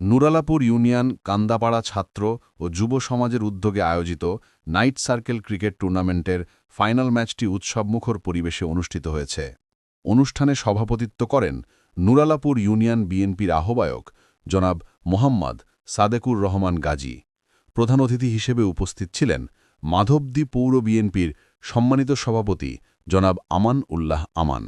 Nuralapur union Kandapara ছাত্র ও যুব সমাজের উদ্যোগে আয়োজিত নাইট সার্কেল ক্রিকেট টুর্নামেন্টের ফাইনাল ম্যাচটি উৎসবমুখর পরিবেশে অনুষ্ঠিত হয়েছে। অনুষ্ঠানে সভাপতিত্ব করেন নুরালাপুর ইউনিয়ন বিএনপির আহ্বায়ক জনাব মোহাম্মদ সাদেকুর রহমান গাজী। প্রধান অতিথি হিসেবে উপস্থিত ছিলেন মাধবদী পৌর বিএনপির সম্মানিত সভাপতি জনাব আমান উল্লাহ আমান।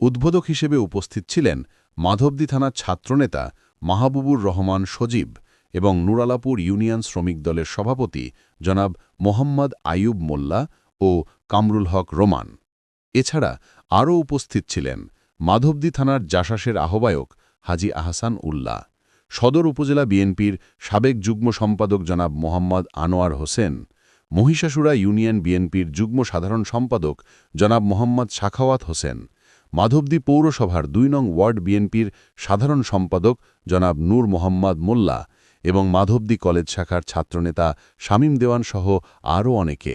উদ্বোধক হিসেবে উপস্থিত ছিলেন মাধবদী থানার ছাত্রনেতা মাহবুবুর রহমান সজীব এবং নুরালাপুর ইউনিয়ন শ্রমিক দলের সভাপতি জনাব মোহাম্মদ আইয়ুব মোল্লা ও কামরুল হক রোমান। এছাড়া আরও উপস্থিত ছিলেন মাধবদী থানার জাসাসের আহ্বায়ক হাজি আহসান উল্লাহ, সদর উপজেলা বিএনপির সাবেক যুগ্ম সম্পাদক জনাব মোহাম্মদ আনোয়ার হোসেন, মহিষাসুরা ইউনিয়ন বিএনপির যুগ্ম সাধারণ সম্পাদক জনাব মোহাম্মদ সাখাওয়াত হোসেন, মাধবদী পৌরসভার ২ নং ওয়ার্ড বিএনপির সাধারণ সম্পাদক জনাব নূর মোহাম্মদ মোল্লা এবং মাধবদী কলেজ শাখার ছাত্রনেতা শামীম দেওয়ান সহ আরও অনেকে।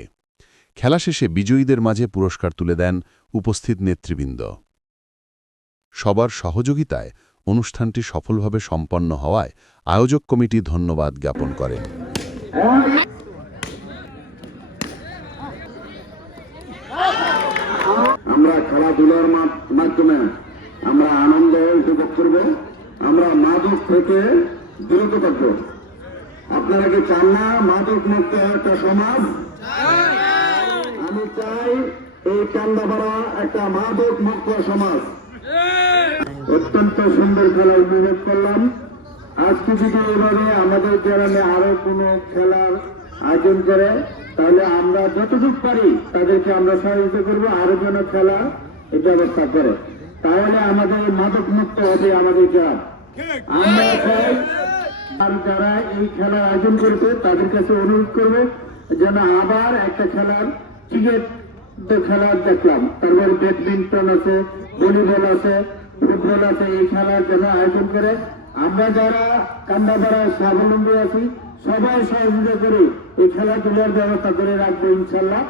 খেলা শেষে বিজয়ীদের মাঝে পুরস্কার তুলে দেন উপস্থিত নেতৃবৃন্দ। সবার সহযোগিতায় অনুষ্ঠানটি সফলভাবে সম্পন্ন হওয়ায় আয়োজক কমিটি ধন্যবাদ জ্ঞাপন করেন। আমরা খেলাধুলার মাধ্যমে আমরা আনন্দ উপভোগ করব, আমরা মাদক থেকে বিরত থাকব। আপনারা কি চান না মাদক মুক্ত একটা সমাজ? আমি চাই এই কান্দাপাড়া একটা মাদক মুক্ত সমাজ। অত্যন্ত সুন্দর খেলা উপভোগ করলাম। আজকে যদি এভাবে আমাদের গ্রামে আরো কোনো খেলার আয়োজন করে তাহলে আমরা যতটুকু পারি তাদেরকে আমরা সহযোগিতা করবো, আরো যেন খেলা ব্যবস্থা করে, তাহলে আমাদের মাদক মুক্ত হবে আমাদের গ্রাম। আমরা চাই আর যারা এই খেলার আয়োজন করবে তাদের কাছে অনুরোধ করবে যেন আবার একটা খেলার ক্রিকেট খেলা দেখলাম, তারপর ব্যাডমিন্টন আছে, ভলিবল আছে, ফুটবল আছে, এই খেলার জন্য আয়োজন করে আমরা যারা কান্দাপাড়ায় স্বাবলম্বী আছি সবাই সহযোগিতা করে এই খেলাধুলার ব্যবস্থা করে রাখবো ইনশাল্লাহ।